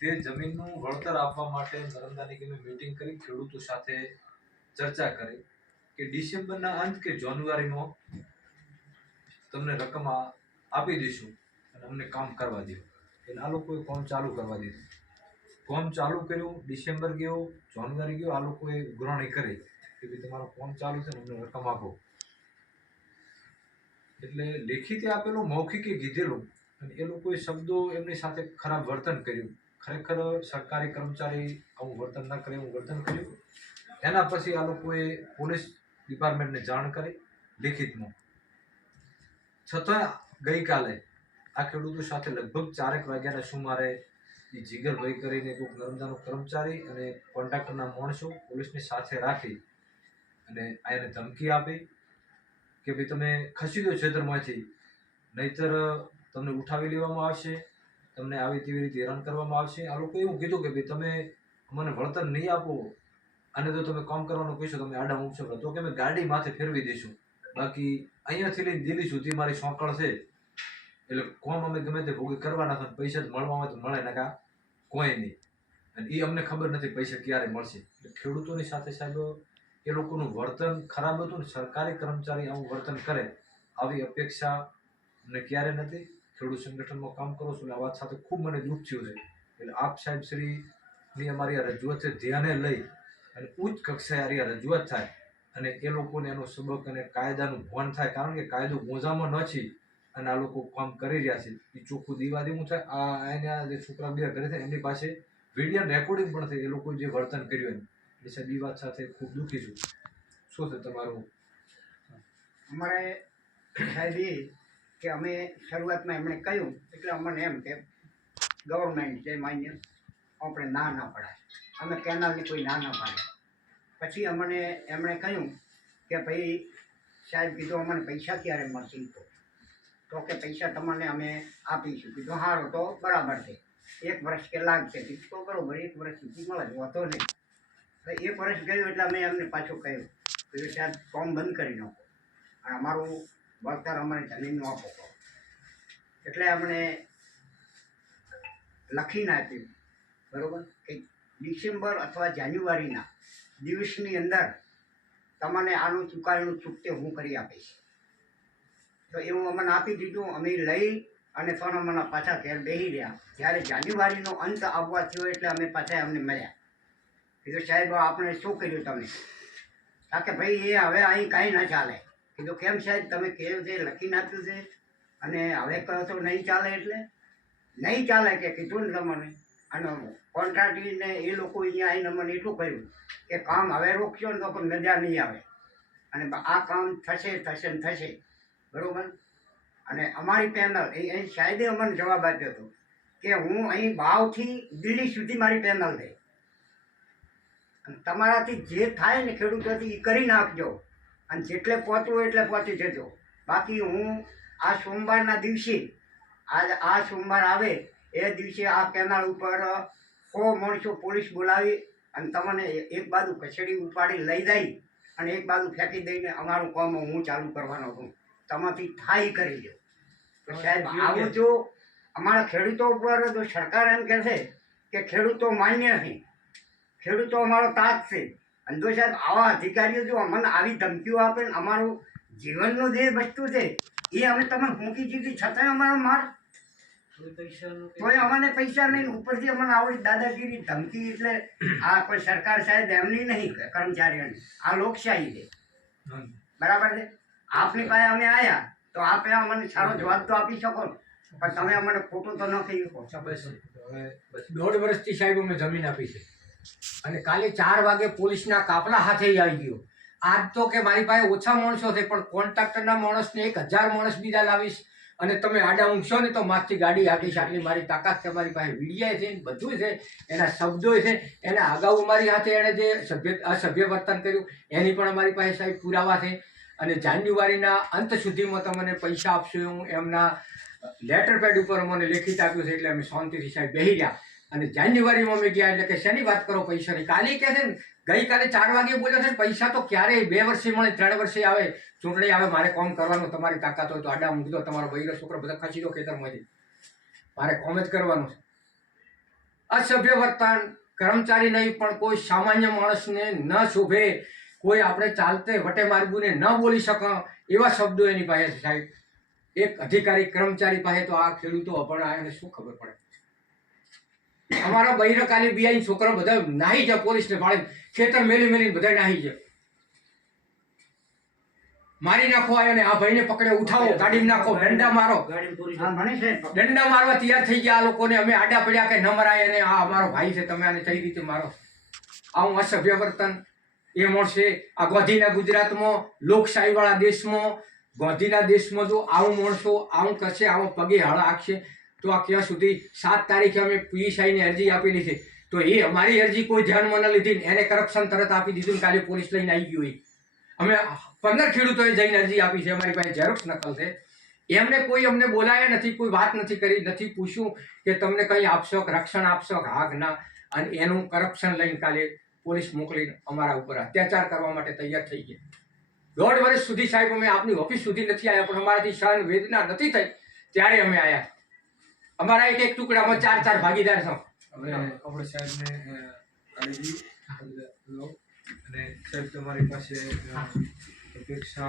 તે જમીનનું વળતર આપવા માટે નર્મદા નિગમે મીટિંગ કરી, ખેડૂતો સાથે ચર્ચા કરી કે ડિસેમ્બરના અંત કે જાન્યુઆરીમાં તમને રકમ આપી દઈશું અને અમને કામ કરવા દો એટલે આ લોકોએ કામ ચાલુ કરવા દીધું. ફોર્મ ચાલુ કર્યું, ડિસેમ્બર ગયો, જાન્યુઆરી ગયો, આ લોકોએ ઉઘરાણી કરી કે ભાઈ તમારો કામ ચાલુ છે ને અમને રકમ આપો. એટલે લેખિતે આપેલું, મૌખિકે કીધેલું અને એ લોકોએ શબ્દો એમની સાથે ખરાબ વર્તન કર્યું. ખરેખર સરકારી કર્મચારી આવું વર્તન ન કરે એવું વર્તન કર્યું. એના પછી આ લોકોએ પોલીસ ડિપાર્ટમેન્ટને જાણ કરી લિખિતમાં. છતાં ગઈકાલે આ ખેડૂતો સાથે લગભગ ચારેક વાગ્યાના સુમારે એ જીગરભાઈ કરીને કોઈક નર્મદાનો કર્મચારી અને કોન્ટ્રાક્ટરના માણસો પોલીસને સાથે રાખી અને આ એને ધમકી આપી કે ભાઈ તમે ખસી દો ક્ષેત્રમાંથી નહીતર તમને ઉઠાવી લેવામાં આવશે. તમને આવી તેવી રીતે હેરાન કરવામાં આવશે? આ લોકો એવું કીધું કે ભાઈ તમે અમને વળતર નહીં આપો અને તો તમે કામ કરવાનું કહીશો તમે આડા મૂકશો તો કે અમે ગાડી માથે ફેરવી દઈશું. બાકી અહીંયાથી લઈને દિલ્હી સુધી મારી સોંકળ છે. એટલે કોમ અમે ગમે તે ભોગી કરવાના છે પૈસા જ મળવા હોય તો મળે ને કા કોઈ નહીં. અને એ અમને ખબર નથી પૈસા ક્યારે મળશે. એટલે ખેડૂતોની સાથે સાહેબ, એ લોકોનું વર્તન ખરાબ હતું ને સરકારી કર્મચારી આવું વર્તન કરે, આવી અપેક્ષા મને ક્યારે નથી. ખેડૂત સંગઠનમાં કામ કરો છું આ વાત સાથે ખૂબ મને દુઃખ થયું છે. એટલે આપ સાહેબ શ્રીની અમારી આ રજૂઆત છે ધ્યાને લઈ અને ઉચ્ચ કક્ષાએ આરી આ રજૂઆત થાય અને એ લોકોને એનો સબક અને કાયદાનું ભાન થાય. કારણ કે કાયદો મોજામાં નથી અને આ લોકો કામ કરી રહ્યા છે. એ ચોખ્ખું દીવા થાય, આ એના જે છોકરા બીજા ઘરે થાય, એમની પાસે વીડિયો રેકોર્ડિંગ પણ થાય, એ લોકો જે વર્તન કર્યું એમ. એટલે સાહેબ એ વાત સાથે ખૂબ દુઃખી છું. શું છે તમારું? અમારે સાહેબ એ કે અમે શરૂઆતમાં એમણે કહ્યું, એટલે અમને એમ કે ગવર્મેન્ટ છે માન્ય આપણે ના ના પડાય. અમે કેનાલની કોઈ ના ના પાડે. પછી અમને એમણે કહ્યું કે, ભાઈ, સાહેબ કીધું અમને પૈસા ક્યારે મળશે? તો તો કે, પૈસા તમને અમે આપીશું. કીધું, હારો, તો બરાબર છે. એક વર્ષ કે લાગશે કીધું, તો બરોબર, એક વર્ષ સુધી મળે જ વાંધો નહીં. એક વર્ષ ગયું એટલે અમે એમને પાછું કહ્યું. કીધું, સાહેબ, ફોર્મ બંધ કરી નાખો. અને અમારું વળતર અમારે જમીનનું આપો. એટલે અમને લખીને આપ્યું. બરોબર? કે ડિસેમ્બર અથવા જાન્યુઆરીના દિવસની અંદર તમને આનું ચુકાવણું ચૂકતે હું કરી આપીશ. તો એવું અમને આપી દીધું, અમે લઈ અને પણ અમને પાછા ઘેર બેસી રહ્યા. જ્યારે જાન્યુઆરીનો અંત આવવા થયો એટલે અમે પાછા અમને મળ્યા. કીધું, સાહેબ આપણે શું કર્યું તમે કારણ કે ભાઈ, એ હવે અહીં કાંઈ ના ચાલે. કીધું, કેમ સાહેબ, તમે કેવું છે લખી નાખ્યું છે અને હવે કહો છો, નહીં ચાલે એટલે? નહીં ચાલે કે, કીધું ને તમને. અને કોન્ટ્રાક્ટીને એ લોકો અહીંયા આવીને મને એટલું કહ્યું કે કામ હવે રોકશો ને તો પણ મજા નહીં આવે. અને આ કામ થશે થશે ને થશે. બરોબર? અને અમારી પેનલ એ અહીં સાહેબે અમને જવાબ આપ્યો હતો કે હું અહીં ભાવથી દિલ્હી સુધી મારી પેનલ થઈ તમારાથી જે થાય ને ખેડૂતોથી એ કરી નાખજો. અને જેટલે પહોંચવું એટલે પહોંચી જજો. બાકી હું આ સોમવારના દિવસે આજ આ સોમવાર આવે એ દિવસે આ કેનાલ ઉપર સો માણસો પોલીસ બોલાવી અને તમને એક બાજુ કચેરી ઉપાડી લઈ જાય અને એક બાજુ ફેંકી દઈને અમારું કામ હું ચાલુ કરવાનો છું. તમાથી થાય કરી દો તો સાહેબ આવું જો અમારા ખેડૂતો ઉપર જો સરકાર એમ કહે છે કે ખેડૂતો માન્ય છે. ખેડૂતો અમારો તાજ છે. અને જો સાહેબ, આવા અધિકારીઓ જો અમને આવી ધમકીઓ આપે ને અમારું જીવનનું જે વસ્તુ છે, એ અમે તમે મૂકી દીધી છતાંય અમારો માર. તોય અમને પૈસા નહીં ઉપરથી અમને આવડી દાદાગીરી, ધમકી એટલે આ કોઈ સરકાર સાહેબ એમની નહીં, કર્મચારીઓની. આ લોકશાહી છે. બરાબર છે? આપની પાસે અમે આવ્યા તો આપે અમને સારો જવાબ તો આપી શકો પણ તમે અમને ખોટું તો ન કહી શકો. દોઢ વર્ષથી સાહેબ અમે જમીન આપી છે. અને કાલે ચાર વાગે પોલીસના કાફલા હાથે આવી ગયો. આજ તો કે મારી પાસે ઓછા માણસો છે, પણ કોન્ટ્રાક્ટરના માણસને એક હજાર માણસ બીજા લાવીશ. અને તમે આડા ઊંઘશો ને તો માથથી ગાડી આટલી મારી તાકાત છે, મારી પાસે વીડિયા છે બધું છે, એના શબ્દો છે, એના અગાઉ મારી હાથે એણે જે સભ્ય અસભ્ય વર્તન કર્યું, એની પણ અમારી પાસે સાહેબ પુરાવા છે. અને જાન્યુઆરીના અંત સુધીમાં તમને પૈસા આપશો હું એમના લેટર પેડ ઉપર અમને લેખિત આપ્યું છે, એટલે અમે શાંતિથી સાહેબ બેહી રહ્યા અને જાન્યુઆરીમાં અમે ગયા એટલે કે શેની વાત કરો પૈસાની કાલે કહે છે ને, ગઈકાલે ચાર વાગે બોલ્યો છે પૈસા તો ક્યારેય બે વર્ષે મળે, ત્રણ વર્ષે આવે, ચૂંટણી આવે, મારે કોમ કરવાનું, તમારી તાકાત હોય તો આડા મૂકી દો, તમારો બૈરો છોકરો બધા ખસી દો ખેતરમાંથી. મારે કોમ જ કરવાનું છે. અસભ્ય વર્તન, કર્મચારી નહીં, પણ કોઈ સામાન્ય માણસને ન શોભે, કોઈ આપણે ચાલતે વટે માર્ગુને ન બોલી શક, એવા શબ્દો એની પાસે છે સાહેબ. એક અધિકારી, કર્મચારી પાસે તો આ ખેડૂતો અભણાય શું ખબર પડે? અમારા બૈરકાલી બિયાઈ છોકરા બધા નાહી જાય પોલીસને ભાડે ખેતર મેલી મેલીને બધા નાહી જાય મારી નાખો આવ્યો ને આ ભાઈને પકડે ઉઠાવો ગાડી નાખો દંડા મારો. દંડા મારવા તૈયાર થઈ ગયા આ લોકોને અમે આડા પડ્યા કે ન મરાય અને આ અમારો ભાઈ છે તમે આને કઈ રીતે મારો? આવું અસભ્ય વર્તન એ મળશે આ ગોધીના ગુજરાતમાં લોકશાહી વાળા દેશમાં. ગોધીના દેશમાં જો આવું મળશો આવું કરશે આવું પગે હળ આખશે તો આ ક્યાં સુધી? સાત તારીખે અમે પીએસઆઈને અરજી આપેલી છે. તો એ અમારી અરજી કોઈ ધ્યાનમાં ન લીધી એને કરપ્શન તરત આપી દીધું ને કાલે પોલીસ લઈને આવી ગયું અમે પંદર ખેડૂતોએ જઈને અરજી આપી છે, અમારી પાસે ઝેરોક્ષ નકલ છે. એમને કોઈ અમને બોલાયા નથી, કોઈ વાત નથી કરી, નથી પૂછ્યું કે તમને કંઈ આપશો, રક્ષણ આપશો હાગ ના. અને એનું કરપ્શન લઈને કાલે પોલીસ મોકલીને અમારા ઉપર અત્યાચાર કરવા માટે તૈયાર થઈ ગયા. દોઢ વર્ષ સુધી સાહેબ અમે આપની ઓફિસ સુધી નથી આવ્યા, પણ અમારાથી સહન વેદના નથી થઈ, ત્યારે અમે આવ્યા. અમારા એક એક ટુકડામાં ચાર ચાર ભાગીદાર છો. હવે આપણે સાહેબને આલેજી લો અને સાહેબ, તમારી પાસે અપેક્ષા